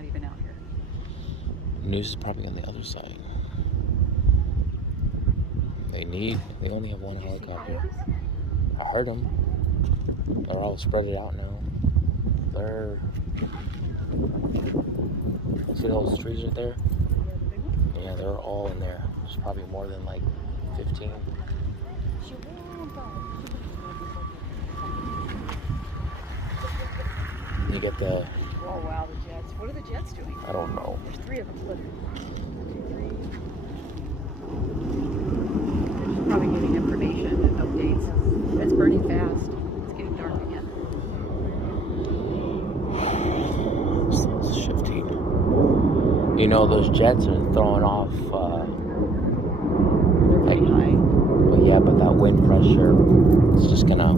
not even out here. News is probably on the other side. They only have one helicopter. I heard them. They're all spread it out now. See those trees right there? Yeah, they're all in there. There's probably more than like 15. You get the... Oh, wow, the jets. What are the jets doing? I don't know. There's 3 of them. Look. 1, 2, 3. They're probably getting information and updates. It's burning fast. It's getting dark again. It's shifting. You know, those jets are throwing off... They're pretty high. Well, yeah, but that wind pressure, it's just gonna...